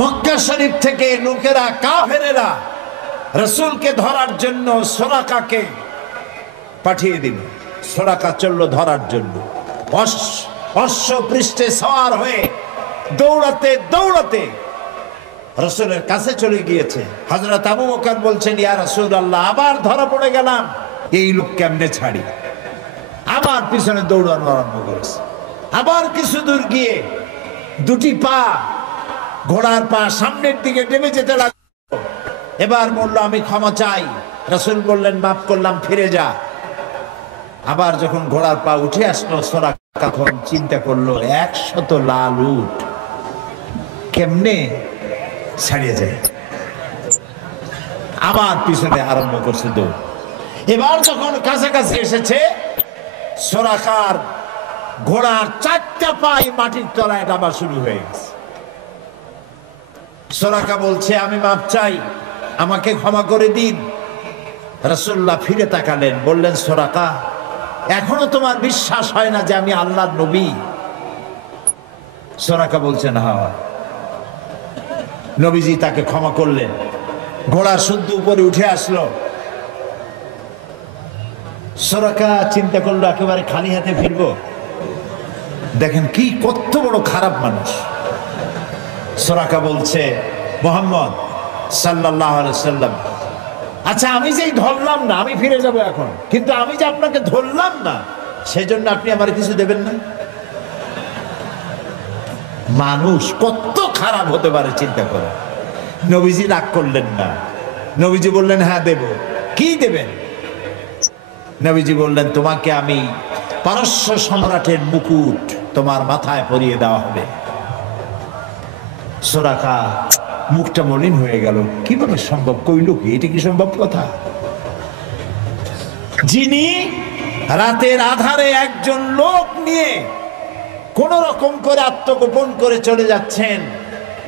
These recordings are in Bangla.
মক্কা শরীফ থেকে লোকেরা কাফেরেরা রাসূলকে ধরার জন্য সুরাকাকে পাঠিয়ে দিল। সুরাকা চলল ধরার জন্য, অশ্ব পৃষ্ঠে সওয়ার হয়ে দৌড়াতে দৌড়াতে রাসূলের কাছে চলে গিয়েছে। হযরত আবু বকর বলছেন, ইয়া রাসূলুল্লাহ, আবার ধরা পড়ে গেলাম, এই লোক কেমনে ছাড়ি? আবার পিছনে দৌড়ানো আরম্ভ করেছে। আবার কিছু দূর গিয়ে দুটি পা, ঘোড়ার পা সামনের দিকে টেনে যেতে লাগলো। এবার বলল, আমি ক্ষমা চাই। রাসূল বললেন, মাফ করলাম, ফিরে যা। আবার যখন ঘোড়ার পা উঠে আসলো, সুরাকা তখন চিন্তা করলো, 100 লাল উট কেমনে ছাড়িয়ে যায়। আবার পিছনে আরম্ভ করছে দৌড়। এবার যখন কাছাকাছি এসেছে, সুরাকার ঘোড়ার 4টা পাই মাটির তলায় ডাবা শুরু হয়ে গেছে। সুরাকা বলছে, আমি মাপ চাই, আমাকে ক্ষমা করে দিন। রাসূলুল্লাহ ফিরে তাকালেন, বললেন, সুরাকা, এখনো তোমার বিশ্বাস হয় না যে আমি আল্লাহর নবী? সুরাকা বলছেন, হ্যাঁ। নবীজি তাকে ক্ষমা করলেন। ঘোড়া শুদ্ধ উপরে উঠে আসলো। সুরাকা চিন্তা করলো, একেবারে খালি হাতে ফিরবো? দেখেন কি কত বড় খারাপ মানুষ। সুরাকা বলছে, মুহাম্মদ সাল্লাল্লাহু আলাইহি সাল্লাম, আচ্ছা আমি যেই ধরলাম না, আমি ফিরে যাব এখন, কিন্তু আমি যে আপনাকে ধরলাম না, সেই জন্য আপনি আমার কিছু দেবেন না? মানুষ কত খারাপ হতে পারে চিন্তা করে। নবীজি রাগ করলেন না। নবীজি বললেন, হ্যাঁ দেব। কি দেবেন? নবীজি বললেন, তোমাকে আমি পারস্য সম্রাটের মুকুট তোমার মাথায় পরিয়ে দেওয়া হবে। সুরাকা মুখটা মলিন হয়ে গেল। কিভাবে সম্ভব? কইল কি? এটা কি সম্ভব কথা? যিনি রাতের আধারে একজন লোক নিয়ে কোন রকম করে আত্মগোপন করে চলে যাচ্ছেন,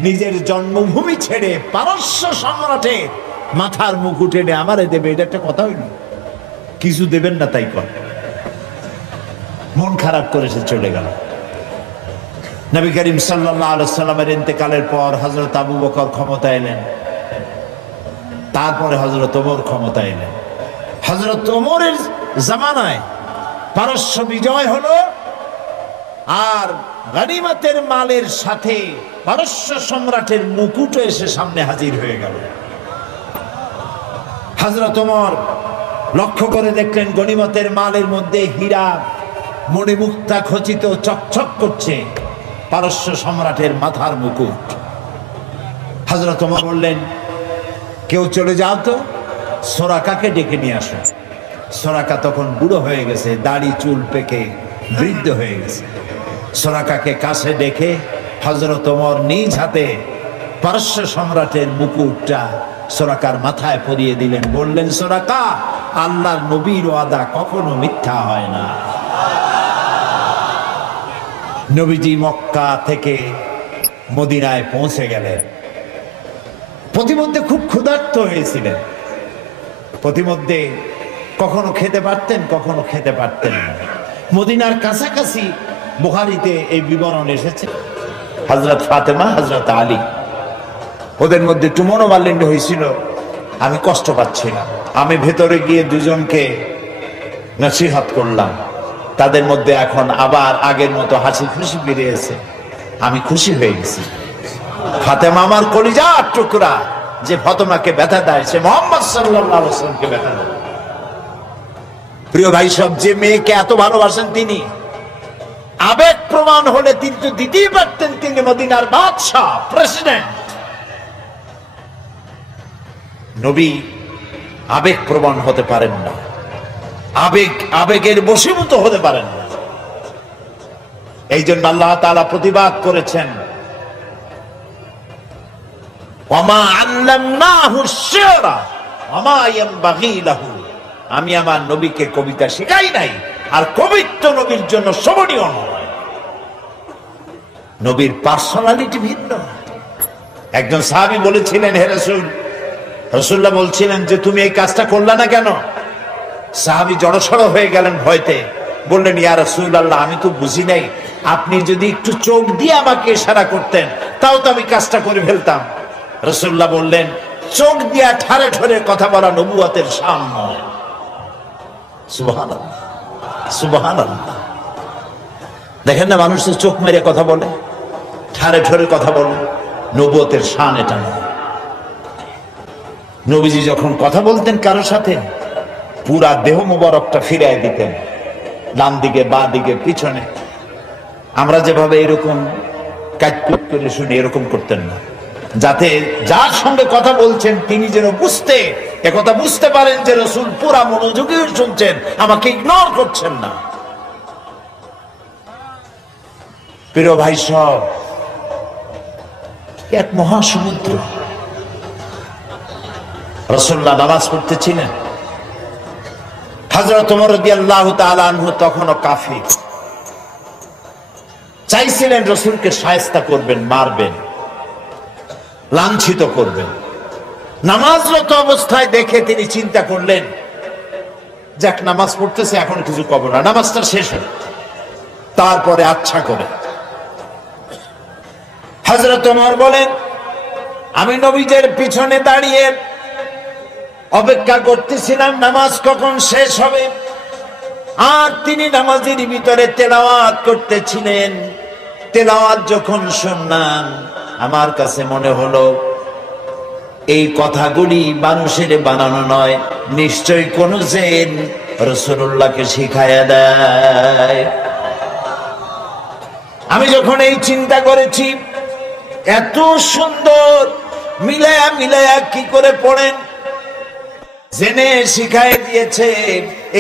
নিজের জন্মভূমি ছেড়ে পারস্য সম্রাটের মাথার মুকুট এনে আমারে দেবে, এটা একটা কথা হইল? কিছু দেবেন না তাই কর। মন খারাপ করে সে চলে গেল। নবী করিম সাল্লাল্লাহু আলাইহি সাল্লামের ইন্তেকালের পর হযরত আবু বকর ক্ষমতা এলেন, তারপরে হযরত ওমর ক্ষমতা এলেন। হযরত ওমরের জামানায় পারস্য বিজয় হলো, আর গনিমতের মালের সাথে পারস্য সম্রাটের মুকুটও এসে সামনে হাজির হয়ে গেল। হযরত ওমর লক্ষ্য করে দেখলেন, গনিমতের মালের মধ্যে হীরা মণিমুক্তা খচিত চকচক করছে, পারস্য সম্রাটের মাথার মুকুট। হযরত ওমর বললেন, কেউ চলে যাও তো, সুরাকাকে ডেকে নিয়ে আসো। সুরাকা তখন বুড়ো হয়ে গেছে, দাড়ি চুল পেকে বৃদ্ধ হয়ে গেছে। সুরাকাকে কাছে ডেকে হযরত ওমর নিজ হাতে পারস্য সম্রাটের মুকুটটা সুরাকার মাথায় পরিয়ে দিলেন। বললেন, সুরাকা, আল্লাহর নবীর ওয়াদা কখনো মিথ্যা হয় না। নবীজি মক্কা থেকে মদিনায় পৌঁছে গেলেন। প্রতিমধ্যে খুব ক্ষুধার্ত হয়েছিলেন। প্রতিমধ্যে কখনো খেতে পারতেন, কখনো খেতে পারতেন না। মদিনার কাছাকাছি বুখারীতে এই বিবরণ এসেছে, হযরত ফাতেমা, হযরত আলী, ওদের মধ্যে একটু মনোমালিন্য হয়েছিল। আমি কষ্ট পাচ্ছিলাম। আমি ভেতরে গিয়ে দুজনকে নসিহত করলাম। তাদের মধ্যে এখন আবার আগের মতো হাসি খুশি বেরিয়েছে। আমি খুশি হয়ে গেছি। ফাতেমা আমার কলিজার টুকরা। যে ফাতেমাকে ব্যথা দেয় সে মুহাম্মদ সাল্লাল্লাহু আলাইহি ওয়াসাল্লামকে ব্যথা দেয়। প্রিয় ভাই সব, যে মেয়েকে এত ভালোবাসেন তিনি, আবেগ প্রমাণ হলে তিনি তো দিতেই পারতেন, তিনি মদিনার বাদশাহ, প্রেসিডেন্ট। নবী আবেগ প্রমাণ হতে পারেন না, আবেগের বশীভূত হতে পারেন না। এই জন্য আল্লাহ তাআলা প্রতিবাদ করেছেন, ওয়ামা আল্লামনাহু শি'রা ওয়ামা ইয়ানবাগী লাহু। আমি আমার নবীকে কবিতা শেখাই নাই, আর কবিত্ব নবীর জন্য শোভনীয় নয়। নবীর পার্সোনালিটি ভিন্ন। একজন সাহাবী বলেছিলেন, হে রাসূল, রাসূলুল্লাহ বলছিলেন যে তুমি এই কাজটা করলা না কেন? সাহাবী জড়সড় হয়ে গেলেন ভয়তে। বললেন, ইয়া রাসূলুল্লাহ, আমি তো বুঝি নাই, আপনি যদি একটু চোখ দিয়ে আমাকে ইশারা করতেন তাও তো আমি কাজটা করে ফেলতাম। রাসূলুল্লাহ বললেন, চোখ দিয়া ঠারে ঠারে কথা বলা নবুয়তের শান নয়। সুবহানাল্লাহ, সুবহানাল্লাহ। দেখেন না, মানুষ চোখ মেরে কথা বলে, ঠারে ঠারে কথা বলে, নবুয়তের শান এটা নয়। নবীজি যখন কথা বলতেন কারো সাথে, পুরা দেহ মুবারকটা ফিরায় দিতেন, ডান দিকে, বা দিকে, পিছনে। আমরা যেভাবে এরকম কাটকুট করে শুনি, এরকম করতেন না, যাতে যার সঙ্গে কথা বলছেন তিনি যেন একথা বুঝতে পারেন যে রাসূল পুরা মনোযোগী শুনছেন, আমাকে ইগনোর করছেন না। প্রিয় ভাই সব, এক মহাসমুদ্র। রাসূলুল্লাহ নামাজ পড়তেছিলেন। হযরত ওমর রাদিয়াল্লাহু তাআলা আনহু তখনও কাফির। চাইছিলেন রাসূলকে শায়েস্তা করবেন, মারবেন, লাঞ্ছিত করবেন। নামাজরত অবস্থায় দেখে তিনি চিন্তা করলেন, যাক নামাজ পড়তেছে, এখন কিছু কব না, নামাজটা শেষ হোক, তারপরে আচ্ছা করে। হযরত ওমর বলেন, আমি নবীদের পিছনে দাঁড়িয়ে অপেক্ষা করতেছিলাম নামাজ কখন শেষ হবে, আর তিনি নামাজের ভিতরে তেলাওয়াত করতেছিলেন। তেলাওয়াত যখন শুনলাম, আমার কাছে মনে হলো এই কথাগুলি মানুষের বানানো নয়, নিশ্চয় কোন জিন রাসূলুল্লাহকে শিখায়া দেয়। আমি যখন এই চিন্তা করেছি, এত সুন্দর মিলায়া মিলায়া কি করে পড়েন, জেনে শিখায় দিয়েছে,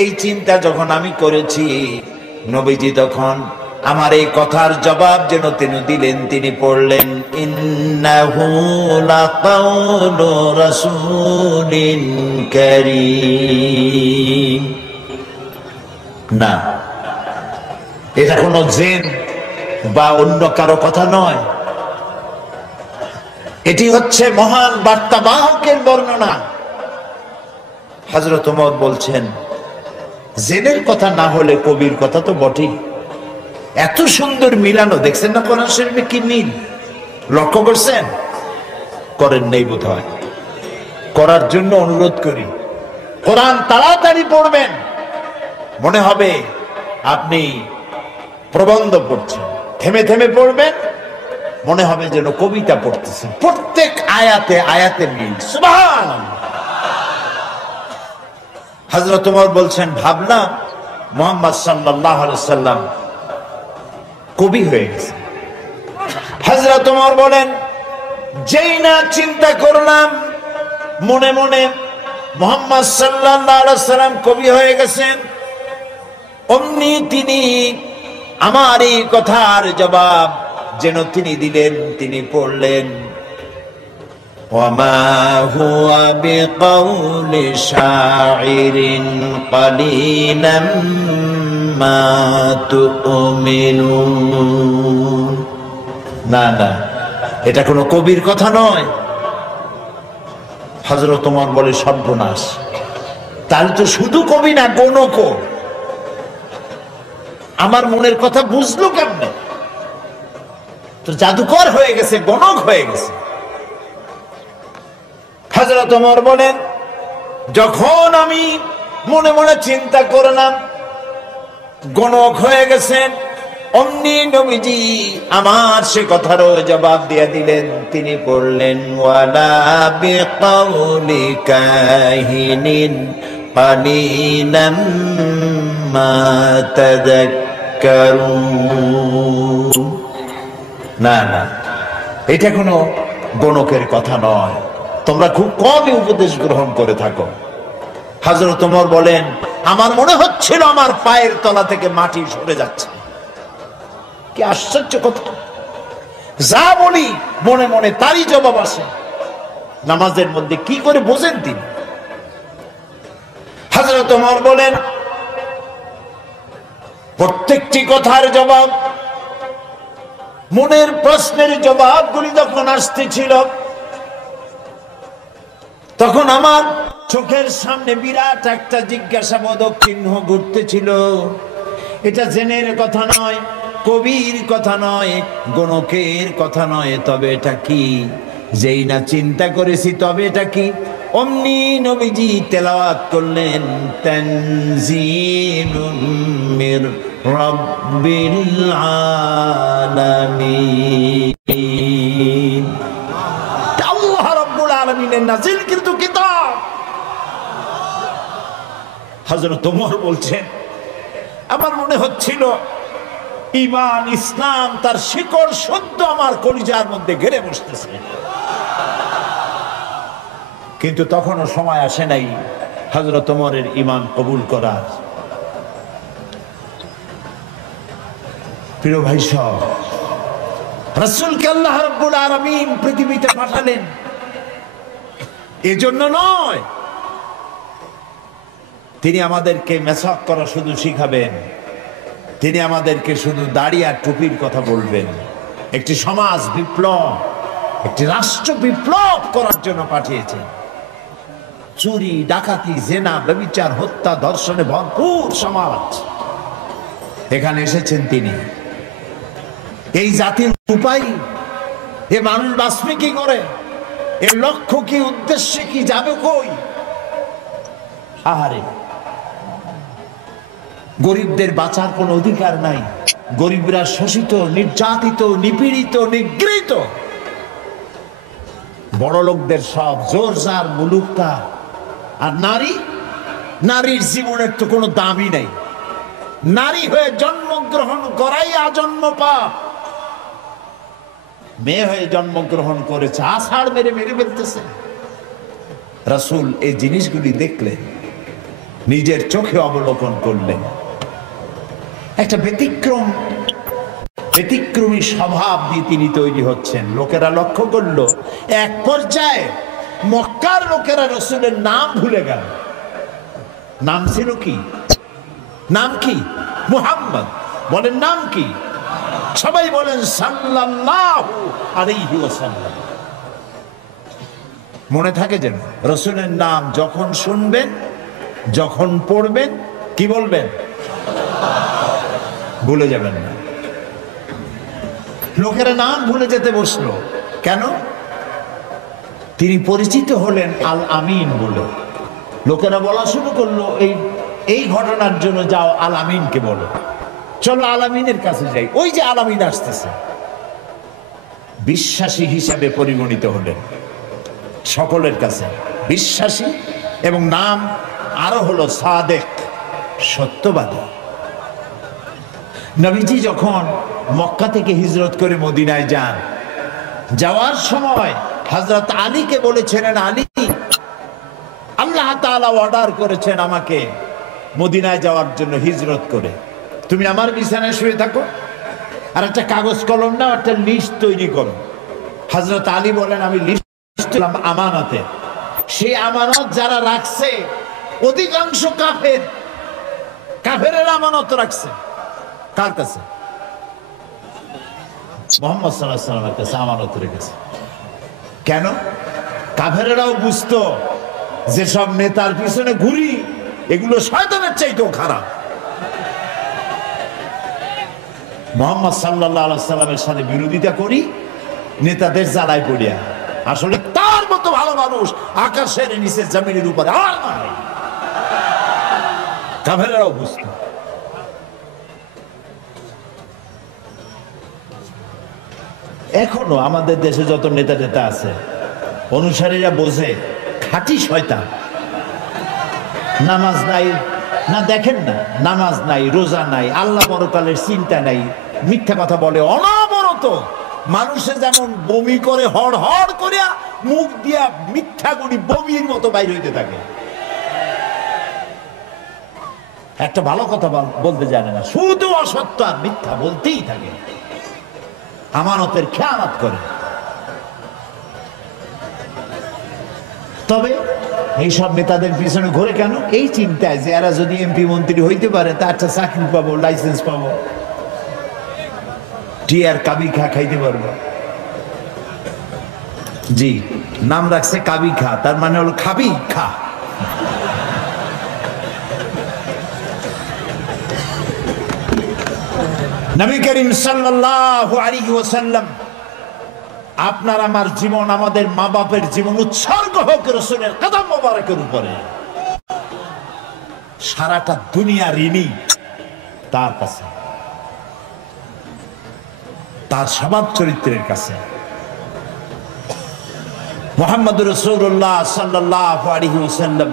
এই চিন্তা যখন আমি করেছি, নবীজি তখন আমার এই কথার জবাব যেন তিনি দিলেন। তিনি পড়লেন, ইন্নাহু লাকাউলু রাসূলিন কারীম। না, এটা কোনো জিন বা অন্য কারো কথা নয়, এটি হচ্ছে মহান বার্তাবাহকের বর্ণনা। হযরত ওমর বলছেন, জিনের কথা না হলে কবির কথা তো বটেই। এত সুন্দর মিলানো দেখছেন না কোরআন শরীফে, কি মিল লক্ষ্য করছেন? করেন নাই বোধহয়, করার জন্য অনুরোধ করি। কোরআন তাড়াতাড়ি পড়বেন, মনে হবে আপনি প্রবন্ধ পড়ছেন। থেমে থেমে পড়বেন, মনে হবে যেন কবিতা পড়তেছেন। প্রত্যেক আয়াতে আয়াতে মিল। সুবহানাল্লাহ। হযরত ওমর বলছেন, ভাবলাম মুহাম্মদ সাল্লাল্লাহু আলাইহি ওয়াসাল্লাম কবি হয়ে গেছে। হযরত ওমর বলেন, যেই না চিন্তা করলাম মনে মনে মুহাম্মদ সাল্লাল্লাহু আলাইহি ওয়াসাল্লাম কবি হয়ে গেছেন, অমনি তিনি আমার এই কথার জবাব যেন তিনি দিলেন। তিনি পড়লেন, ওয়ামা হুয়া বিকাউলি শাইরিন কালিলাম মা তুমিনুন। না না, এটা কোনো কবির কথা নয়। হযরত ওমর বলে, সর্বনাশ, তাহলে তো শুধু কবি না, গণকও। আমার মনের কথা বুঝলো কেমনে? তো জাদুকর হয়ে গেছে, গণক হয়ে গেছে। হযরত ওমর বলেন, যখন আমি মনে মনে চিন্তা করলাম গণক হয়ে গেছেন, অমনি নবীজি আমার সে কথারও জবাব দিয়ে দিলেন। তিনি পড়লেন, ওয়ালা বিকাউলি কাহিনিন কালিলাম মা তাযাক্কারুন। না না, এটা কোনো গণকের কথা নয়, তোমরা খুব কমই উপদেশ গ্রহণ করে থাকো। হযরত ওমর বলেন, আমার মনে হচ্ছিল আমার পায়ের তলা থেকে মাটি সরে যাচ্ছে। কি আশ্চর্য কথা! যা বলি মনে মনে তারই জবাব আসে। নামাজের মধ্যে কি করে বোঝেন তিনি? হযরত ওমর বলেন, প্রত্যেকটি কথার জবাব, মনের প্রশ্নের জবাবগুলি যখন আসতেছিল, তখন আমার চোখের সামনে বিরাট একটা জিজ্ঞাসাবোধক চিহ্ন ঘুরতেছিল। এটা জেনের কথা নয়, কবির কথা নয়, গণকের কথা নয়, তবে এটা কি? যেই না চিন্তা করেছি তবে এটা কি? অমনি নবীজি তেলাওয়াত করলেন তানজিলুম মির রাব্বিল আলামিন। আল্লাহ রাব্বুল আলামিনের নাযিলকৃত কিতাব। হযরত ওমর বলছেন, আমার মনে হচ্ছিল ঈমান ইসলাম তার শিকড় সদ্য আমার কলিজার মধ্যে গেড়ে বসতেছে, কিন্তু তখনও সময় আসে নাই হযরত ওমরের ঈমান কবুল করার। প্রিয় ভাই সব, রাসূলকে আল্লাহ রাব্বুল আলামিন পৃথিবীতে পাঠালেন এজন্য নয় তিনি আমাদেরকে মেসাক করা শুধু শিখাবেন, তিনি আমাদেরকে শুধু দাড়ি আর টুপির কথা বলবেন। একটি সমাজ বিপ্লব, একটি রাষ্ট্র বিপ্লব করার জন্য পাঠিয়েছেন। চুরি, ডাকাতি, জেনা, ব্যভিচার, হত্যা, ধর্ষণে ভরপুর সমাজ, এখানে এসেছেন তিনি। এই জাতির উপায়, এ মানুষ বাঁচবে কি করে, এর লক্ষ্য কি, উদ্দেশ্যে কি, যাবে কই? আহারে, গরিবদের বাঁচার কোনো অধিকার নাই। গরিবরা শোষিত, নির্যাতিত, নিপীড়িত, নিগৃহীত। বড় লোকদের সব জোর জার, মুলুকতা। আর নারী, নারীর জীবনের তো কোনো দামই নাই। নারী হয়ে জন্মগ্রহণ করাই আজন্ম পাপ। মেয়ে হয়ে জন্মগ্রহণ করেছে, আষাঢ় মেরে মেরে ফেলতেছে। রাসূল এই জিনিসগুলি দেখলেন, নিজের চোখে অবলোকন করলেন। একটা ব্যতিক্রমী স্বভাব দিয়ে তিনি তৈরি হচ্ছেন। লোকেরা লক্ষ্য করলো, এক পর্যায়ে মক্কার লোকেরা রাসূলের নাম ভুলে গেল। নাম ছিল কি? নাম কি? মুহাম্মদ। বলেন নাম কি? সবাই বলেন সাল্লাল্লাহু আলাইহি ওয়াসাল্লাম। মনে থাকে যেন রাসূলের নাম যখন শুনবেন, যখন পড়বেন, কি বলবেন? ভুলে যাবেন না। লোকেরা নাম ভুলে যেতে বসলো কেন? তিনি পরিচিত হলেন আল আমিন বলে। লোকেরা বলা শুরু করলো, এই ঘটনার জন্য যাও আল আমিনকে বলো, চলো আল আমিনের কাছে যাই। ওই যে আল আমিন আসতেছে। বিশ্বাসী হিসাবে পরিগণিত হলেন সকলের কাছে, বিশ্বাসী। এবং নাম আরো হলো সাদেক, সত্যবাদী। নবীজি যখন মক্কা থেকে হিজরত করে মদিনায় যান, যাওয়ার সময় হযরত আলীকে বলেছিলেন, আলী, আল্লাহ তাআলা অর্ডার করেছেন আমাকে মদিনায় যাওয়ার জন্য হিজরত করে, তুমি আমার বিছানায় শুয়ে থাকো, আর একটা কাগজ কলম নাও, একটা লিস্ট তৈরি করো। হযরত আলী বলেন, আমি লিস্ট আমানতে। সেই আমানত যারা রাখছে অধিকাংশ কাফেরের আমানত রাখছে। কার কাছে? মুহাম্মদ সাল্লাল্লাহু আলাইহি ওয়াসাল্লামের কাছে আমানত রেখেছে। কেন? কাফেরেরাও বুঝতো যে সব নেতার পিছনে ঘুরি, এগুলো শয়তানের চাইতেও খারাপ। মুহাম্মদ সাল্লাল্লাহু আলাইহি ওয়াসাল্লামের সাথে বিরোধিতা করি নেতাদের জ্বালায় পড়িয়া। আসলে তার মতো ভালো মানুষ আকাশের নিচে জমিনের উপরে আর নাই। কাফেরেরাও বুঝতো। এখনো আমাদের দেশে যত নেতা টেতা আছে, অনুসারীরা বোঝে খাঁটি শয়তান। নামাজ নাই, না দেখেন না, নামাজ নাই, রোজা নাই, আল্লাহ পরকালের চিন্তা নাই, মিথ্যা কথা বলে অনবরত। মানুষে যেমন বমি করে হড় হড় করিয়া মুখ দিয়া মিথ্যা গুলি বমির মতো বাইর হইতে থাকে। একটা ভালো কথা বলতে জানে না, শুধু অসত্য আর মিথ্যা বলতেই থাকে, আমানতের খেয়ানত করে। তবে এইসব নেতাদের পিছনে ঘুরে কেন? এই চিন্তায় যে এরা যদি এমপি মন্ত্রী হইতে পারে, তা একটা চাকরি পাবো, লাইসেন্স পাবো, টিয়ার কাবি খা খাইতে পারবো। জি, নাম রাখছে কাবি খা, তার মানে হলো খাবি খা। নবী করিম সাল্লাল্লাহু আলাইহি ওয়াসাল্লাম আপনার আমার জীবন, আমাদের মা বাপের জীবন উৎসর্গ হোক রাসূলের কদম মোবারকের উপরে। সারাটা দুনিয়া ঋণী তার কাছে, তার স্বভাব চরিত্রের কাছে। মুহাম্মদুর রাসূলুল্লাহ সাল্লাল্লাহু আলাইহি ওয়াসাল্লাম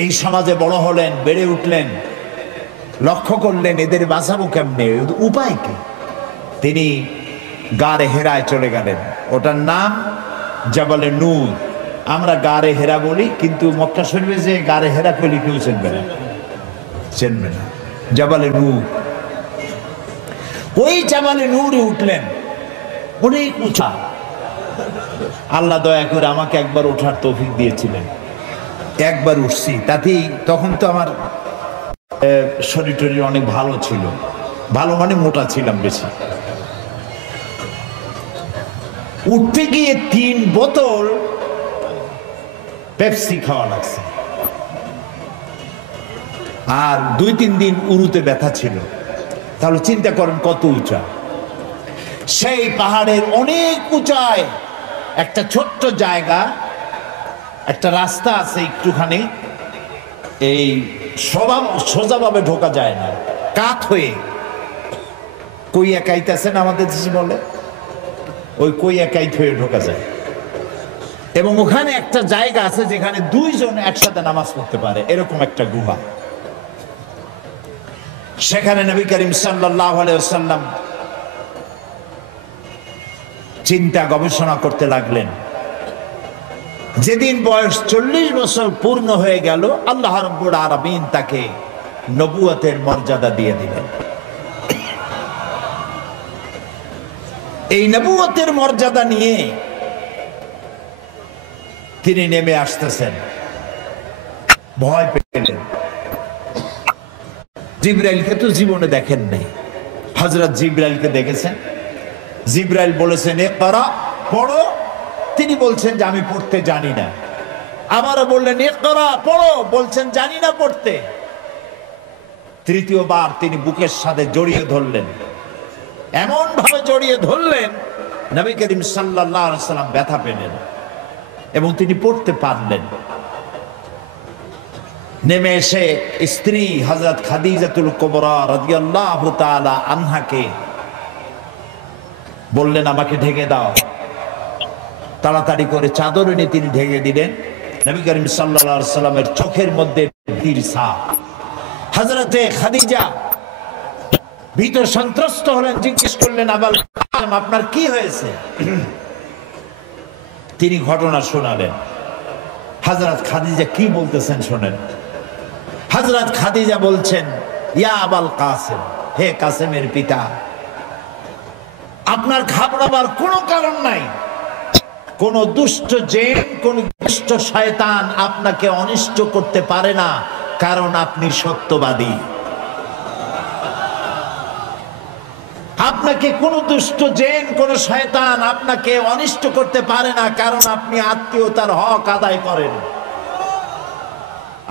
এই সমাজে বড় হলেন, বেড়ে উঠলেন, লক্ষ্য করলেন এদের বাঁচাবো কেমনে, উপায় কি? তিনি গারে হেরায় চলে গেলেন। ওটার নাম জাবালে নূর। আমরা গারে হেরা বলি, কিন্তু মক্কা শরীফে যে গারে হেরা পেলি কেউ চিনবে না, চিনবে না। জাবালে নূর, ওই জাবালে নূরে উঠলেন, অনেক উঁচা। আল্লাহ দয়া করে আমাকে একবার ওঠার তৌফিক দিয়েছিলেন, একবার উঠছি। তাতেই তখন তো আমার শরীর টরীর অনেক ভালো ছিল, ভালো মানে মোটা ছিলাম বেশি। উঠতে গিয়ে 3 বোতল পেপসি খাওয়া লাগছে, আর 2-3 দিন উরুতে ব্যথা ছিল। তাহলে চিন্তা করেন কত উঁচা। সেই পাহাড়ের অনেক উঁচায় একটা ছোট্ট জায়গা, একটা রাস্তা আছে একটুখানি, এই সোজাভাবে ঢোকা যায় না, কাত হয়ে কইয়া কাইতেছেন আমাদের দেশে বলে, ওই কইয়া কাইত হয়ে ঢোকা যায়। এবং ওখানে একটা জায়গা আছে যেখানে 2 জন একসাথে নামাজ পড়তে পারে, এরকম একটা গুহা। সেখানে নবী করিম সাল্লাল্লাহু আলাইহি ওয়াসাল্লাম চিন্তা গবেষণা করতে লাগলেন। যেদিন বয়স 40 বছর পূর্ণ হয়ে গেল, আল্লাহ রাব্বুল আলামিন তাকে নবুয়তের মর্যাদা দিয়ে দিলেন। এই নবুয়তের মর্যাদা নিয়ে তিনি নেমে আসতেছেন, ভয় পেলেন। জিবরাইলকে তো জীবনে দেখেন নাই, হযরত জিবরাইলকে দেখেছেন। জিবরাইল বলেছেন ইকরা, পড়ো। তিনি বলছেন যে আমি পড়তে জানি না। আবারও বললেন ইকরা, পড়ো, বলছেন জানি না পড়তে। তৃতীয়বার তিনি বুকের সাথে জড়িয়ে ধরলেন, এমন ভাবে জড়িয়ে ধরলেন নবী করিম সাল্লাল্লাহু আলাইহি ওয়াসাল্লাম ব্যথা পেলেন এবং তিনি পড়তে পারলেন। নেমে এসে স্ত্রী হযরত খাদিজাতুল কুবরা রাদিয়াল্লাহু তাআলা আনহাকে বললেন আমাকে ঢেকে দাও। তাড়াতাড়ি করে চাদর এনে তিনি ঢেকে দিলেন। নবী করিম সাল্লাল্লাহু আলাইহি ওয়াসাল্লামের চোখের মধ্যে তীর ছাপ। হযরতে খাদিজা ভীত সন্ত্রস্ত হলেন, জিজ্ঞেস করলেন আবাল কাসেম আপনার কি হয়েছে? তিনি ঘটনা শোনালেন। হযরত খাদিজা কি বলতেছেন শোনেন। হযরত খাদিজা বলছেন ইয়া আবাল কাসেম, হে কাসেমের পিতা, আপনার ঘাবড়াবার কোনো কারণ নাই। কোন দুষ্ট জিন, কোন দুষ্ট শয়তান আপনাকে অনিষ্ট করতে পারে না, কারণ আপনি সত্যবাদী। আপনাকে কোন দুষ্ট জিন, কোন শয়তান আপনাকে অনিষ্ট করতে পারে না, কারণ আপনি আত্মীয়তার হক আদায় করেন।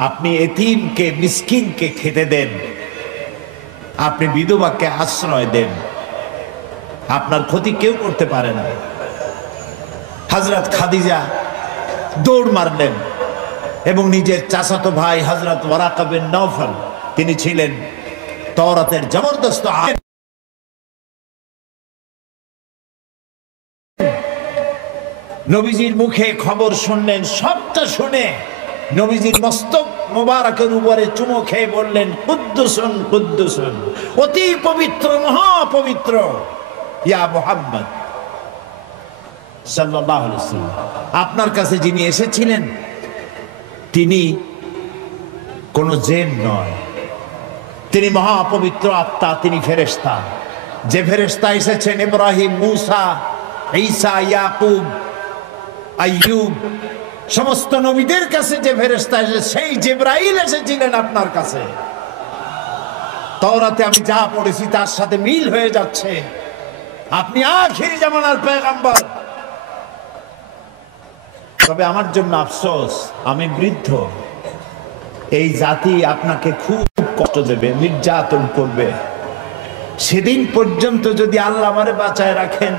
আপনি এতিমকে, মিসকিনকে খেতে দেন, আপনি বিধবাকে আশ্রয় দেন, আপনার ক্ষতি কেউ করতে পারে না। হযরত খাদিজা দৌড় মারলেন এবং নিজের চাচাতো ভাই হযরত ওয়ারাকা বিন নওফল, তিনি ছিলেন তাওরাতের জবরদস্ত আলেম, নবীজির মুখে খবর শুনলেন। সবটা শুনে নবীজির মস্তক মোবারকের উপরে চুমো খেয়ে বললেন কুদ্দুসুন কুদ্দুসুন, অতি পবিত্র, মহাপবিত্র ইয়া মুহাম্মদ সাল্লাল্লাহু আলাইহি ওয়াসাল্লাম। আপনার কাছে যিনি এসেছিলেন তিনি কোন জিন নয়, তিনি মহাপবিত্র আত্মা, তিনি ফেরেশতা। যে ফেরেশতা এসেছেন ইব্রাহিম, মূসা, ঈসা, ইয়াকুব, আইয়ুব, সমস্ত নবীদের কাছে যে ফেরেশতা এসেছে, সেই জিবরাইল এসেছিলেন আপনার কাছে। তাওরাতে আমি যা পড়েছি তার সাথে মিল হয়ে যাচ্ছে। আপনি আখিরি জামানার পয়গম্বর। তবে আমার জন্য আফসোস, আমি বৃদ্ধ। এই জাতি আপনাকে খুব কষ্ট দেবে, নির্যাতন করবে। সেদিন পর্যন্ত যদি আল্লাহ আমারে বাঁচায় রাখেন,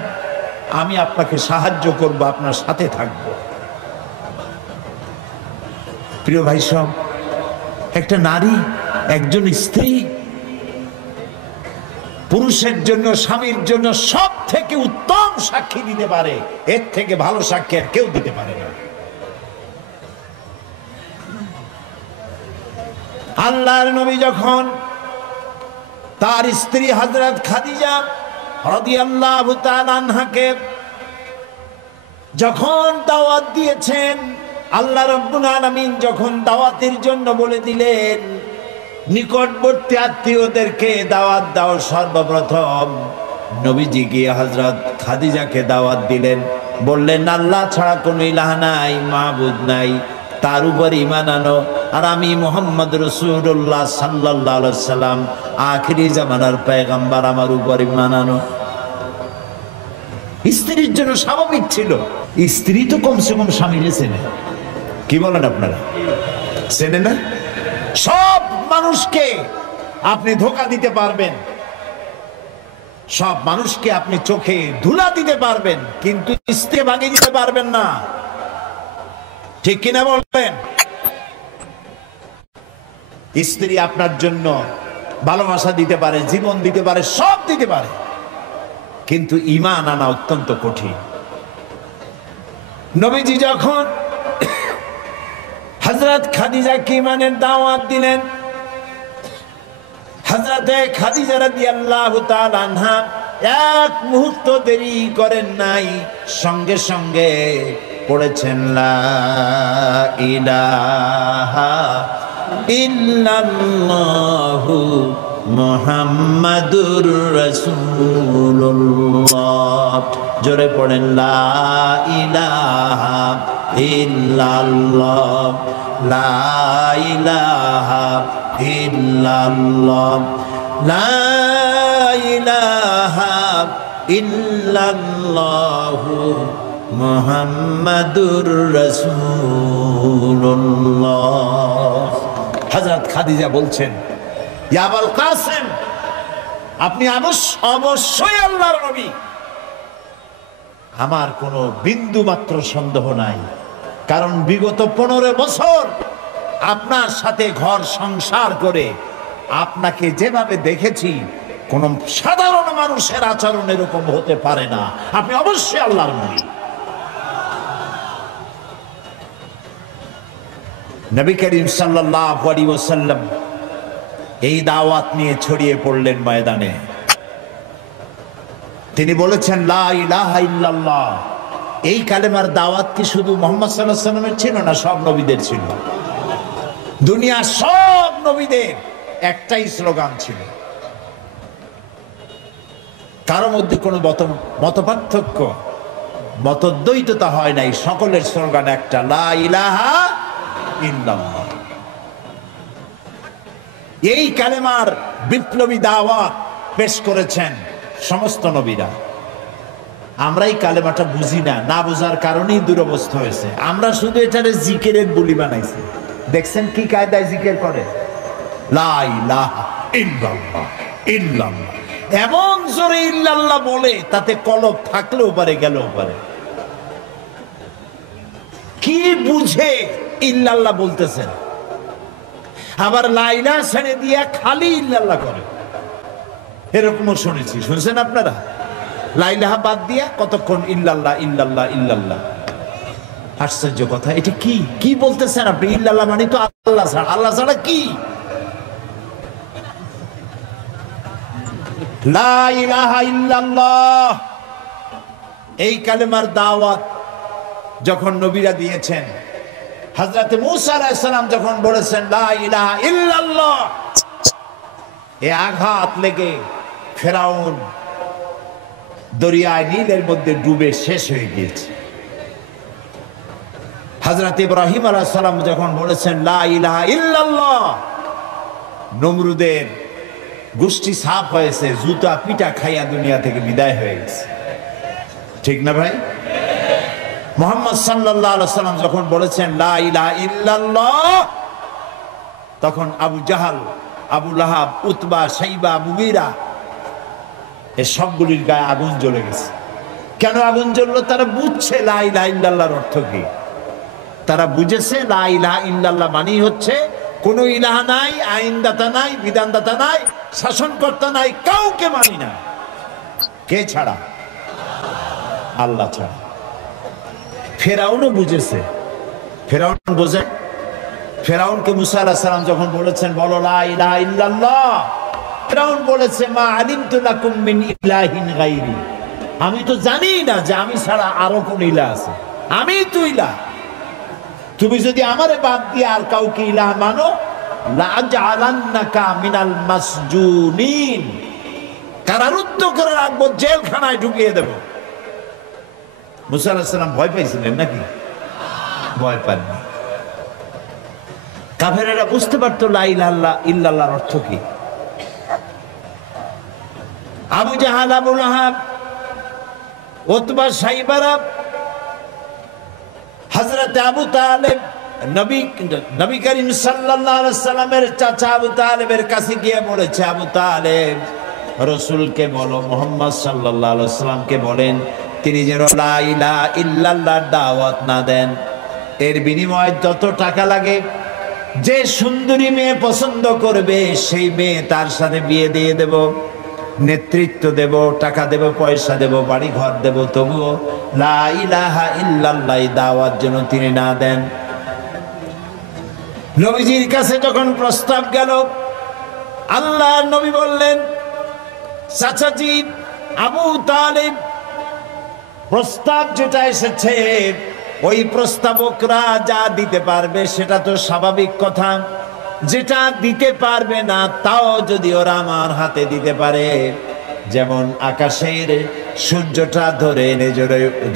আমি আপনাকে সাহায্য করব, আপনার সাথে থাকব। প্রিয় ভাই সব, একটা নারী, একজন স্ত্রী পুরুষের জন্য, স্বামীর জন্য সব থেকে উত্তম সাক্ষী দিতে পারে। এর থেকে ভালো সাক্ষী আর কেউ দিতে পারে না। আল্লাহর নবী যখন তার স্ত্রী হযরত খাদিজা রাদিয়াল্লাহু তাআলা আনহাকে যখন দাওয়াত দিয়েছেন, আল্লাহ রাব্বুল আলামিন যখন দাওয়াতের জন্য বলে দিলেন নিকটবর্তী আত্মীয়দেরকে দাওয়াত দাও, সর্বপ্রথম নবীজি গিয়ে হযরত খাদিজাকে দাওয়াত দিলেন। বললেন, আল্লাহ ছাড়া কোনো ইলাহ নাই, মাবুদ নাই, তার উপর ঈমান আনো। আর আমি মুহাম্মদ রাসূলুল্লাহ সাল্লাল্লাহু আলাইহি ওয়াসাল্লাম আখিরি জামানার পয়গম্বর, আমার উপর ঈমান আনো। স্ত্রীর জন্য স্বাভাবিক ছিল। স্ত্রী তো কমসে কম স্বামীরে চেনে। কি বলেন আপনারা, চেনে না? সব মানুষকে আপনি ধোঁকা দিতে পারবেন, সব মানুষকে আপনি চোখে ধুলা দিতে পারবেন, কিন্তু স্ত্রী ভাঙিয়ে দিতে পারবেন না। ঠিক কিনা বলবেন? স্ত্রী আপনার জন্য ভালোবাসা দিতে পারে, জীবন দিতে পারে, সব দিতে পারে, কিন্তু ঈমান আনা অত্যন্ত কঠিন। নবীজি যখন হযরত খাদিজাকে ঈমানের দাওয়াত দিলেন, হযরতে খাদিজা রাদিয়াল্লাহু তাআলা আনহা এক মুহূর্ত দেরি করেন নাই, সঙ্গে সঙ্গে পড়েছেন লা ইলাহা ইল্লাল্লাহু মুহাম্মাদুর রাসূলুল্লাহ। জোরে পড়েন, লা ইলাহা ইল্লাল্লাহ, লা ইলাহা ইল্লাল্লাহ, লা ইলাহা ইল্লাল্লাহু মুহাম্মাদুর রাসূলুল্লাহ। হযরত খাদিজা বলছেন, ইয়া আবুল কাসেম, আপনি অবশ্যই আল্লাহর নবী। আমার কোনো বিন্দু মাত্র সন্দেহ নাই, কারণ বিগত 15 বছর আপনার সাথে ঘর সংসার করে আপনাকে যেভাবে দেখেছি, কোন সাধারণ মানুষের আচরণ এরকম হতে পারে না। আপনি অবশ্যই আল্লাহর নবী। নবী করিম সাল্লাল্লাহু আলাইহি ওয়াসাল্লাম এই দাওয়াত নিয়ে ছড়িয়ে পড়লেন ময়দানে। তিনি বলেছেন, লা ইলাহা ইল্লাল্লাহ। এই কালেমার দাওয়াত কি শুধু মুহাম্মদ সাল্লাল্লাহু আলাইহি ওয়াসাল্লামের ছিল না, সব নবীদের ছিল। দুনিয়ার সব নবীদের একটাই স্লোগান ছিল, কারো মধ্যে কোনো মতপার্থক্য, মতদ্বৈততা হয় নাই, সকলের স্লোগান একটা, লা ইলাহা ইল্লাল্লাহ। এই কালেমার বিপ্লবী দাওয়াত পেশ করেছেন সমস্ত নবীরা। আমরা এই কালেমাটা বুঝি না, না বোঝার কারণেই দুরবস্থা হয়েছে। আমরা শুধু এটারে জিকিরের বুলি বানাইছি। দেখছেন কি কায়দায় জিকির করে, লা ইলাহা ইল্লাল্লাহ ইল্লাল্লাহ, এমন জোরে ইল্লাল্লাহ বলে তাতে কলব থাকলেও পারে, গেলেও পারে। কি বুঝে ইল্লাল্লাহ বলতেছেন? আবার লা ইলাহা ছেড়ে দিয়ে খালি ইল্লাল্লাহ করে, এরকমও শুনেছি। শুনছেন আপনারা? লা ইলাহা বাদ দিয়া কতক্ষণ ইল্লাল্লাহ ইল্লাল্লাহ ইল্লাল্লাহ। আশ্চর্য কথা, এটা কি কি বলতেছেন আপনি? ইল্লাল্লাহ মানে তো আল্লাহ ছাড়া। আল্লাহ ছাড়া কি? লা ইলাহা ইল্লাল্লাহ, এই কালেমার দাওয়াত যখন নবীরা দিয়েছেন, হযরত মূসা আলাইহিস সালাম যখন বলেছেন লা ইলাহা ইল্লাল্লাহ, এ আঘাত লেগে ফেরাউন দরিয়ায় নীলের মধ্যে ডুবে শেষ হয়ে গিয়েছে। হযরত ইব্রাহিম আলাইহিস সালাম যখন বলেছেন লা ইলাহা ইল্লাল্লাহ, নমরুদের গোষ্ঠী সাফ হয়েছে, জুতা পিটা খাইয়া দুনিয়া থেকে বিদায় হয়ে গেছে। ঠিক না ভাই? মুহাম্মদ সাল্লাল্লাহু আলাইহি ওয়াসাল্লাম যখন বলেছেন লা ইলাহা ইল্লাল্লাহ, তখন আবু জাহাল, আবু লাহাব, উতবা, শাইবা, মুগীরা এই সবগুলির গায়ে আগুন জ্বলে গেছে। কেন আগুন জ্বললো? তারা বুঝছে লা ইলাহা ইল্লাল্লাহর অর্থ কি। তারা বুঝেছে লা ইলাহা ইল্লাল্লাহ মানেই হচ্ছে কোনো ইলাহা নাই, আইনদাতা নাই, বিধানদাতা নাই, শাসনকর্তা নাই, কাউকে মানি না। কে ছাড়া? আল্লাহ ছাড়া। ফেরাউনও বুঝেছে। ফেরাউন বোঝে। ফেরাউনকে মুসা আলাইহিস সালাম যখন বলেছেন বলো লা ইলাহা ইল্লাল্লাহ, ফেরাউন বলেছে মা আলিমতু লাকুম মিন ইলাহিন গায়রি, আমি তো জানি না যে আমি ছাড়া আরো কোন ইলাহ আছে, আমি তো ইলাহ। তুমি যদি আমারে বাদ দিয়ে আর কাউকে ইলাহ মানো লাআজআলান্নাকা মিনাল মাসজুনিন, কারারুদ্ধ করে রাখবো, জেলখানায় ঢুকিয়ে দেব। মুসা আলাইহিস সালাম ভয় পাইছিলেন নাকি? ভয় পাননি। কাফেরেরা বুঝতে পারতো লা ইলাহা ইল্লাল্লাহর অর্থ কি। আবু জাহাল, আবু লাহাব, উতবা, সাইবারা, হযরত আবু তালেব নবী করিম সাল্লাল্লাহু আলাইহি ওয়াসাল্লামের চাচা আবু তালেবের কাছে গিয়ে বলেছে, আবু তালেব রাসূলকে বলো, মুহাম্মদ সাল্লাল্লাহু আলাইহি ওয়াসাল্লামকে বলেন তিনি যেন লা ইলাহা ইল্লাল্লাহর দাওয়াত না দেন। এর বিনিময়ে যত টাকা লাগে, যে সুন্দরী মেয়ে পছন্দ করবে সেই মেয়ে তার সাথে বিয়ে দিয়ে দেব, নেতৃত্ব দেব, টাকা দেব, পয়সা দেব, বাড়ি ঘর দেব, তবুও লা ইলাহা ইল্লাল্লাহ দাওয়াত যেন তিনি না দেন। নবীজির কাছে যখন প্রস্তাব গেল, আল্লাহর নবী বললেন চাচাজি আবু তালেব, প্রস্তাব যেটা এসেছে ওই প্রস্তাবকরা যা দিতে পারবে সেটা তো স্বাভাবিক কথা, যেটা দিতে পারবে না তাও যদি ওরা আমার হাতে দিতে পারে, যেমন আকাশের সূর্যটা ধরে এনে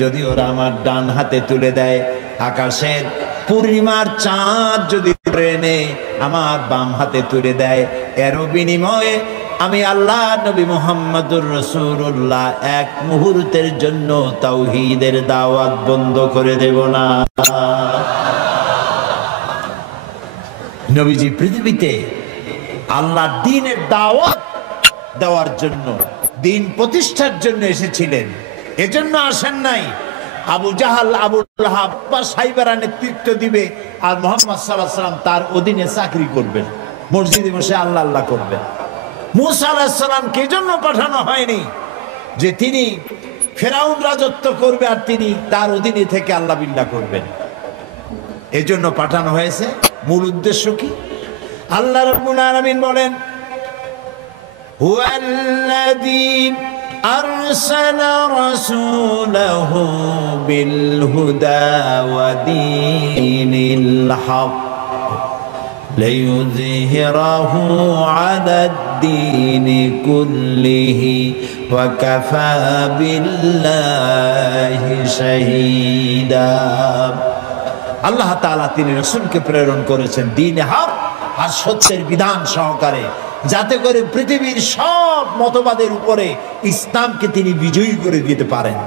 যদি ওরা আমার ডান হাতে তুলে দেয়, আকাশের পূর্ণিমার চাঁদ যদি ধরে এনে আমার বাম হাতে তুলে দেয়, এর বিনিময়ে আমি আল্লাহ নবী মুহাম্মদুর রাসূলুল্লাহ এক মুহূর্তের জন্য তাওহীদের দাওয়াত বন্ধ করে দেব না। নবীজি পৃথিবীতে আল্লাহর দ্বীনের দাওয়াত দেওয়ার জন্য, দ্বীন প্রতিষ্ঠার জন্য এসেছিলেন। এজন্য আসেন নাই আবু জাহাল, আবু লাহাব বা সাইবারা নেতৃত্ব দিবে আর মুহাম্মদ সাল্লাল্লাহু আলাইহি ওয়াসাল্লাম তার অধীনে চাকরি করবেন, মসজিদে বসে আল্লাহ আল্লাহ করবেন। মুসা আলাইহিস সালামকে এজন্য পাঠানো হয়নি যে তিনি ফেরাউন রাজত্ব করবে আর তিনি তার অধীনে থেকে আল্লাহ বিল্লাহ করবেন। এজন্য পাঠানো হয়েছে। মূল উদ্দেশ্য কি? আল্লাহ রাব্বুল আলামিন বলেন হুয়াল্লাযী আরসালা রাসূলাহু বিল হুদা ওয়া দীনিল হক লিইয়ুযহিরাহু আলাদ-দীনি কুল্লিহি ওয়া কাফা বিল্লাহি শাহীদা। আল্লাহ তাআলা তিনি রাসূলকে প্রেরণ করেছেন দ্বীনে হক আর সত্যের বিধান সহকারে, যাতে করে পৃথিবীর সব মতবাদের উপরে ইসলামকে তিনি বিজয়ী করে দিতে পারেন।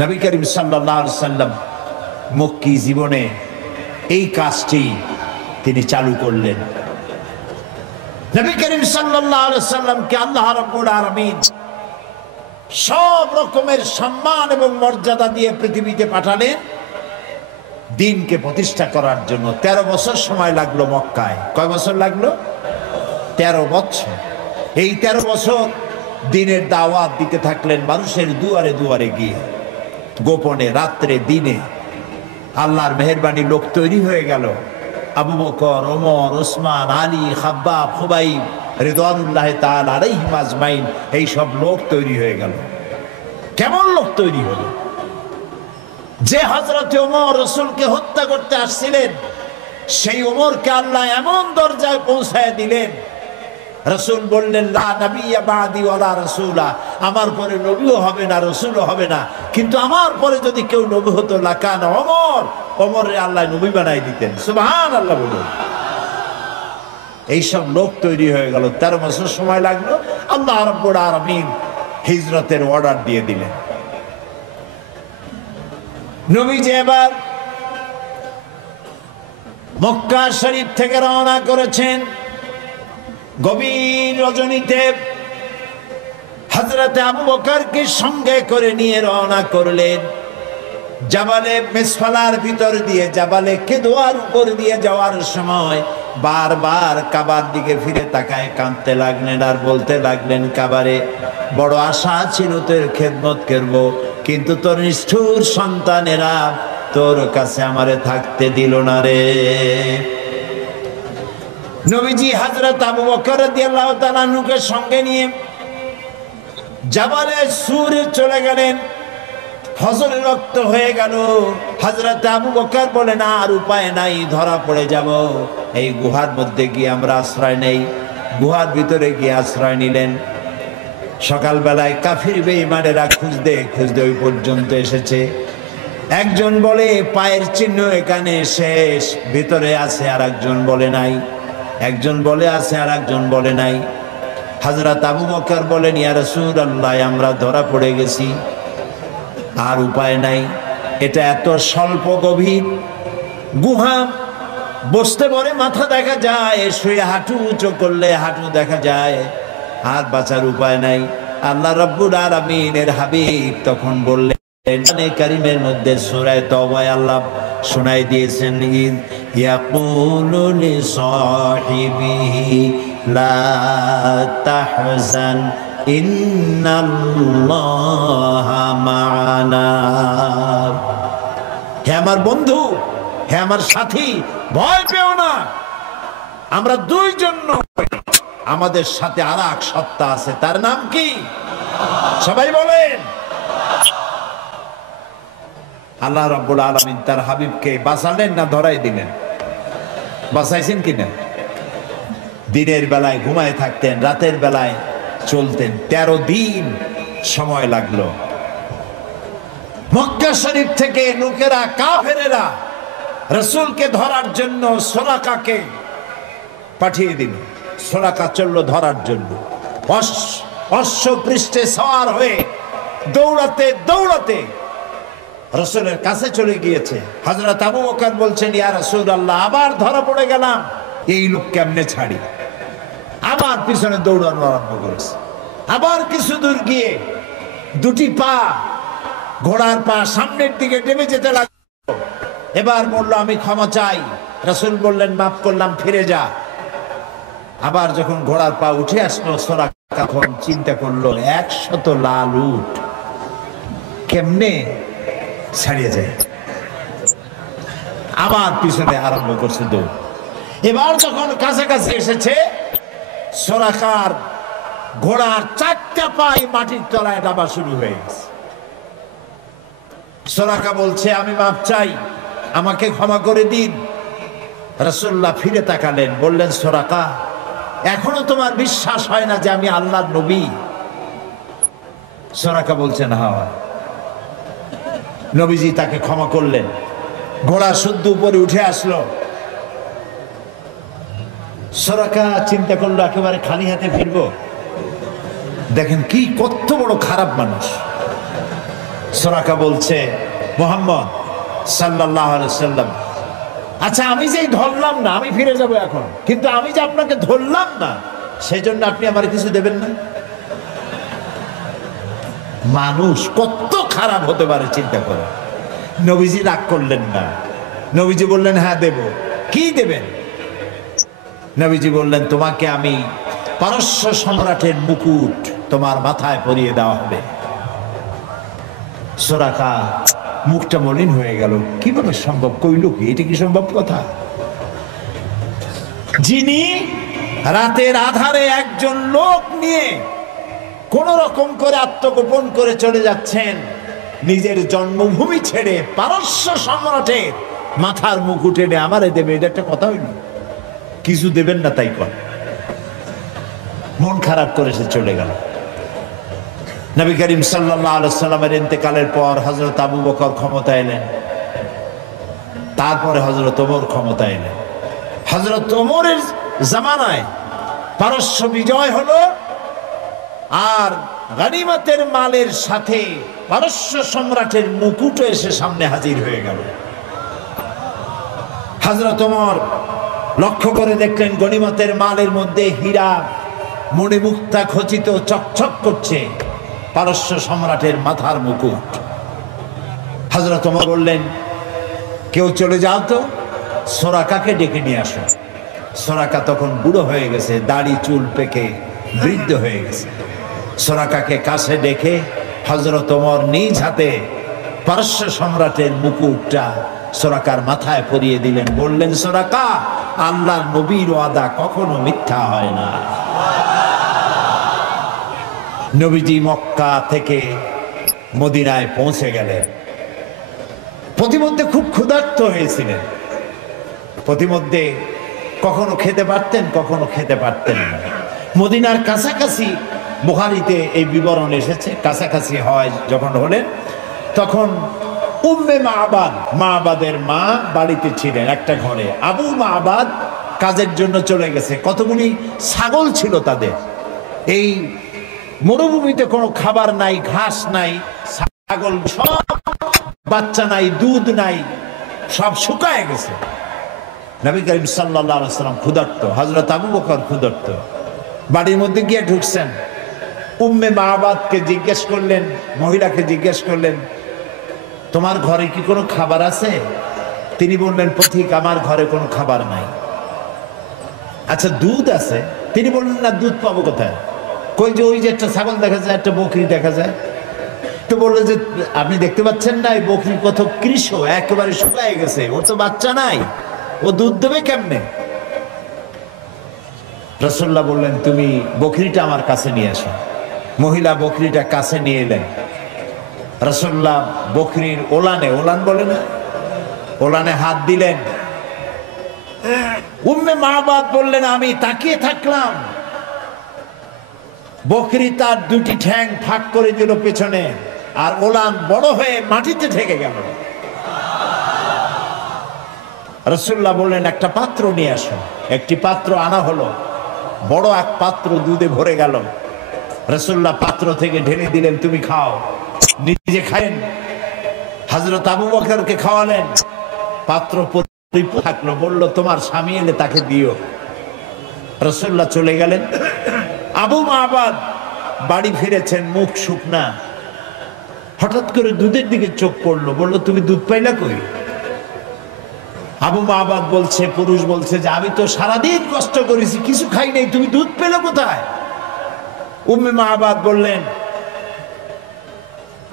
নবী করিম সাল্লাল্লাহু আলাইহি ওয়াসাল্লাম মক্কি জীবনে এই কাজটি তিনি চালু করলেন। নবী করিম সাল্লাল্লাহু আলাইহি ওয়াসাল্লামকে আল্লাহ রাব্বুল আলামিন সব রকমের সম্মান এবং মর্যাদা দিয়ে পৃথিবীতে পাঠালেন দ্বীনকে প্রতিষ্ঠা করার জন্য। 13 বছর সময় লাগলো মক্কায়। কয় বছর লাগলো? 13 বছর। এই 13 বছর দ্বীনের দাওয়াত দিতে থাকলেন মানুষের দুয়ারে দুয়ারে গিয়ে, গোপনে, রাত্রে, দিনে। আল্লাহর মেহেরবানি লোক তৈরি হয়ে গেল। আবু বকর, ওমর, ওসমান, আলী, খাব্বাব, খুবাইব রিদওয়ানুল্লাহ তাআলা আলাইহিম আজমাইন, এই সব লোক তৈরি হয়ে গেল। কেমন লোক তৈরি হলো? যে হযরত ওমর রাসূলকে হত্যা করতে আসছিলেন, সেই ওমরকে আল্লাহ এমন দরজায় পৌঁছায় দিলেন, রাসূল বললেন লা নবিয়্যা বাদি ওয়ালা রাসূলা, আমার পরে নবীও হবে না, রাসূলও হবে না, কিন্তু আমার পরে যদি কেউ নবী হতো লাকানা ওমর, ওমরে আল্লাহ নবী বানাই দিতেন। সুবহানাল্লাহ বলুন। এই সব লোক তৈরি হয়ে গেল। 13 বছর সময় লাগলো। আল্লাহ রাব্বুল আলামিন হিজরতের অর্ডার দিয়ে দিলেন। নবীজি এবার মক্কা শরীফ থেকে রওনা করেছেন। গভীর রজনীতে হযরত আবু বকরকে সঙ্গে করে নিয়ে রওনা করলেন। জাবালে মিসফালার ভিতর দিয়ে জাবালে কিদওয়ার উপর দিয়ে যাওয়ার সময় বারবার কাবার দিকে ফিরে তাকায় কাঁদতে লাগলেন আর বলতে লাগলেন, কাবারে বড় আশা ছিল তোর খেদমত করব, কিন্তু তোর নিষ্ঠুর সন্তানেরা তোর কাছে আমারে থাকতে দিল না রে। নবীজি হযরত আবু বকর রাদিয়াল্লাহু তাআলা আনহুকে সঙ্গে নিয়ে জাবালে সুরে চলে গেলেন। ফজরের রক্ত হয়ে গেল। হযরত আবু বকর বলেন, আর উপায় নাই, ধরা পড়ে যাব। এই গুহার মধ্যে গিয়ে আমরা আশ্রয় নেই। গুহার ভিতরে গিয়ে আশ্রয় নিলেন। সকালবেলায় কাফির বেঈমানেরা খুঁজতে খুঁজতে ওই পর্যন্ত এসেছে। একজন বলে পায়ের চিহ্ন এখানে শেষ, ভিতরে আছে, আর একজন বলে নাই। একজন বলে আছে, আর একজন বলে নাই। হযরত আবু বকর বলেন, ইয়া রাসূলুল্লাহ, আমরা ধরা পড়ে গেছি, আর উপায় নাই। এটা এত স্বল্প গভীর গুহা, বসতে পরে মাথা দেখা যায়, শুয়ে হাঁটু উঁচু করলে হাঁটু দেখা যায়, আর বাঁচার উপায় নাই। আল্লাহ রাব্বুল আলামিনের হাবিব তখন বললেন, কারিমের মধ্যে সূরা তাওবায় আল্লাহ শোনাই দিয়েছেন, ইয়াকুলু লিসাহিবিহি লা তাহজান ইন্নাল্লাহা মা'ানা। হে আমার বন্ধু, হে আমার সাথী, ভয় পেও না, আমরা দুইজন নই, আমাদের সাথে আর এক সত্তা আছে। তার নাম কি? সবাই বলেন। আল্লাহ রাব্বুল আলামিন তার হাবিবকে বাঁচালেন না ধরাই দিলেন? বাঁচাইছেন কিনা? দিনের বেলায় ঘুমায় থাকতেন, রাতের বেলায় চলতেন। 13 দিন সময় লাগলো। মক্কা শরীফ থেকে লোকেরা, কাফেরেরা রাসূলকে ধরার জন্য সুরাকাকে পাঠিয়ে দিল। সুরাকা চলল ধরার জন্য, অশ্ব পৃষ্ঠে সওয়ার হয়ে দৌড়াতে দৌড়াতে রাসূলের কাছে চলে গিয়েছে। হযরত আবু বকর বলছেন, ইয়া রাসূলুল্লাহ, আবার ধরা পড়ে গেলাম, এই লোক কেমনে ছাড়ি? আবার পিছনে দৌড়ানো আরম্ভ করেছে। আবার কিছু দূর গিয়ে দুটি পা, ঘোড়ার পা সামনের দিকে টেনে যেতে লাগলো। এবার বলল, আমি ক্ষমা চাই। রাসূল বললেন, মাফ করলাম, ফিরে যা। আবার যখন ঘোড়ার পা উঠে আসলো, সুরাকা তখন চিন্তা করলো, 100 লাল উট কেমনে ছাড়িয়ে যায়। আবার পিছনে আরম্ভ করছে দৌড়। এবার যখন কাছাকাছি এসেছে, সুরাকার ঘোড়ার 4টা পাই মাটির তলায় ডাবা শুরু হয়ে গেছে। সুরাকা বলছে, আমি মাপ চাই, আমাকে ক্ষমা করে দিন। রাসূলুল্লাহ ফিরে তাকালেন, বললেন, সুরাকা, এখনো তোমার বিশ্বাস হয় না যে আমি আল্লাহর নবী? সুরাকা বলছেন, হ্যাঁ। নবীজি তাকে ক্ষমা করলেন। ঘোড়া শুদ্ধ উপরে উঠে আসলো। সুরাকা চিন্তা করলো, একেবারে খালি হাতে ফিরবো? দেখেন কি কত বড় খারাপ মানুষ। সুরাকা বলছে, মুহাম্মদ সাল্লাল্লাহু আলাইহি ওয়াসাল্লাম, আচ্ছা আমি যে ধরলাম না, আমি ফিরে যাব এখন, কিন্তু আমি যে আপনাকে ধরলাম না, সেজন্য আপনি আমার কিছু দেবেন না? মানুষ কত খারাপ হতে পারে চিন্তা করে। নবীজি রাগ করলেন না। নবীজি বললেন, হ্যাঁ দেব। কি দেবেন? নবীজি বললেন, তোমাকে আমি পারস্য সম্রাটের মুকুট তোমার মাথায় পরিয়ে দেওয়া হবে। সুরাকা মুখটা মলিন হয়ে গেল। কিভাবে সম্ভব? কইল কি? এটা কি সম্ভব কথা? যিনি রাতের আধারে একজন লোক নিয়ে কোন রকম করে আত্মগোপন করে চলে যাচ্ছেন, নিজের জন্মভূমি ছেড়ে পারস্য সম্রাটের মাথার মুকুট এনে আমারে দেবে, এটা একটা কথা হইল? কিছু দেবেন না তাই কর। মন খারাপ করে সে চলে গেল। নবী করিম সাল্লাল্লাহু আলাইহি সাল্লামের ইন্তেকালের পর হযরত আবু বকর ক্ষমতা এলেন, তারপরে হযরত ওমর ক্ষমতা এলেন। হযরত ওমরের জামানায় পারস্য বিজয় হলো, আর গনিমতের মালের সাথে পারস্য সম্রাটের মুকুটও এসে সামনে হাজির হয়ে গেল। হযরত ওমর লক্ষ্য করে দেখলেন গনিমতের মালের মধ্যে হীরা মণিমুক্তা খচিত চকচক করছে। পারস্য সম্রাটের মাথার মুকুট। হযরত ওমর বললেন, কেউ চলে যাও তো, সোরাকাকে ডেকে নিয়ে আসো। সোরাকা তখন বুড়ো হয়ে গেছে, দাড়ি চুল পেকে বৃদ্ধ হয়ে গেছে। সোরাকাকে কাছে ডেকে হযরত ওমর নিজ হাতে পারস্য সম্রাটের মুকুটটা সোরাকার মাথায় পরিয়ে দিলেন। বললেন, সোরাকা, আল্লাহর নবীর ওয়াদা কখনো মিথ্যা হয় না। নবীজি মক্কা থেকে মদিনায় পৌঁছে গেলেন। প্রতিমধ্যে খুব ক্ষুধার্ত হয়েছিলেন। প্রতিমধ্যে কখনো খেতে পারতেন, কখনো খেতে পারতেন না। মদিনার কাছাকাছি, বুখারীতে এই বিবরণ এসেছে, কাছাকাছি হয় যখন হলেন, তখন উম্মে মা'বাদ, মা'বাদের মা বাড়িতে ছিলেন একটা ঘরে। আবু মা'বাদ কাজের জন্য চলে গেছে। কতগুলি ছাগল ছিল তাদের। এই মরুভূমিতে কোনো খাবার নাই, ঘাস নাই, ছাগল সব, বাচ্চা নাই, দুধ নাই, সব শুকায় গেছে। নবী করিম সাল্লাল্লাহু আলাইহি ওয়াসাল্লাম ক্ষুধার্ত, হযরত আবু বকর ক্ষুধার্ত। বাড়ির মধ্যে গিয়ে ঢুকছেন, উম্মে মা'বাদকে জিজ্ঞেস করলেন, মহিলাকে জিজ্ঞেস করলেন, তোমার ঘরে কি কোনো খাবার আছে? তিনি বললেন, পথিক, আমার ঘরে কোনো খাবার নাই। আচ্ছা, দুধ আছে? তিনি বললেন, না, দুধ পাবো কোথায়? কই যে ওই যে একটা ছাগল দেখা যায়, একটা বকরি দেখা যায়। তো বললো যে, আপনি দেখতে পাচ্ছেন না, এই বকরি কত কৃষ, একেবারে শুকায় গেছে, ওর তো বাচ্চা নাই, ও দুধ দেবে কেমনে? রাসূলুল্লাহ বললেন, তুমি বকরিটা আমার কাছে নিয়ে আসো। মহিলা বকরিটা কাছে নিয়ে এলেন। রাসূলুল্লাহ বকরির ওলানে, ওলান বলে না, ওলানে হাত দিলেন। উম্মে মা'বাদ বললেন, আমি তাকিয়ে থাকলাম, বকরি তার দুটি ঠ্যাং ফাঁক করে দিল পেছনে, আর ওলান বড় হয়ে মাটিতে ঠেকে গেল। রাসূলুল্লাহ বললেন, একটা পাত্র নিয়ে আসো। একটি পাত্র আনা হলো, বড় এক পাত্র দুধে ভরে গেল। রাসূলুল্লাহ পাত্র থেকে ঢেলে দিলেন, তুমি খাও। নিজে খাইলেন, হযরত আবু বকরকে খাওয়ালেন। পাত্র পরিপূর্ণ থাকলো। বলল, তোমার স্বামী এলে তাকে দিও। রাসূলুল্লাহ চলে গেলেন। আবু মা'বাদ বাড়ি ফিরেছেন, মুখ শুকনা। হঠাৎ করে দুধের দিকে চোখ পড়লো। বলল, তুমি দুধ পাইলা কই? আবু মা'বাদ বলছে, পুরুষ বলছে, যে আমি তো সারাদিন কষ্ট করেছি, কিছু খাই নাই, তুমি দুধ পেলে কোথায়? উম্মে মা'বাদ বললেন,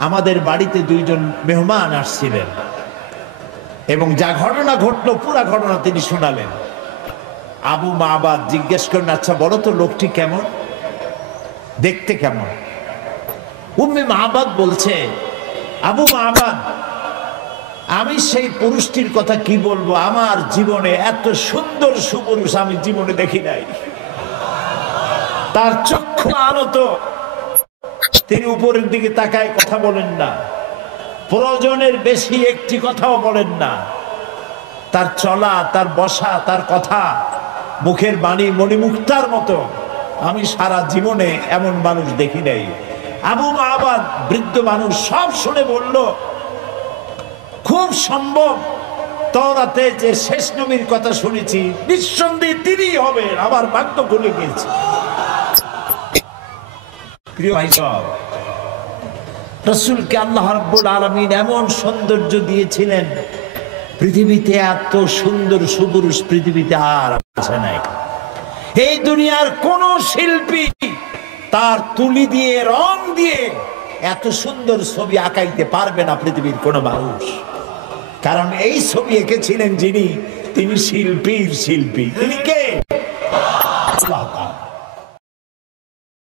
আমাদের বাড়িতে দুইজন মেহমান আসছিলেন এবং যা ঘটনা ঘটলো পুরা ঘটনা তিনি শোনালেন। আবু মা'বাদ জিজ্ঞেস করেন, আচ্ছা বলো তো, লোকটি কেমন, দেখতে কেমন? উম্মে মা'বাদ বলছে, আবু মা'বাদ, আমি সেই পুরুষটির কথা কি বলবো, আমার জীবনে এত সুন্দর সুপুরুষ আমি জীবনে দেখি নাই। তার চক্ষু আলোত, তিনি উপরের দিকে তাকায়, কথা বলেন না, প্রয়োজনের বেশি একটি কথাও বলেন না। তার চলা, তার বসা, তার কথা, মুখের বাণী মণিমুক্তার মতো আমি সারা জীবনে এমন মানুষ দেখি নাই। আবু মা'বাদ বৃদ্ধ মানুষ, সব শুনে বলল, খুব সম্ভব তাওরাতে যে শেষ নবীর কথা শুনেছি, নিঃসন্দেহে তিনিই হবেন, আমার ভাগ্য খুলে গিয়েছে। প্রিয় ভাই সব, রাসূলকে আল্লাহ রাব্বুল আলামিন এমন সৌন্দর্য দিয়েছিলেন, পৃথিবীতে এত সুন্দর সুপুরুষ পৃথিবীতে আর আছে নাই। এই দুনিয়ার কোন শিল্পী তার তুলি দিয়ে, রং দিয়ে এত সুন্দর ছবি আঁকাইতে পারবে না পৃথিবীর কোন মানুষ। কারণ এই ছবি এঁকেছিলেন যিনি, তিনি শিল্পীর শিল্পী। তিনি কে? আল্লাহ তাআলা।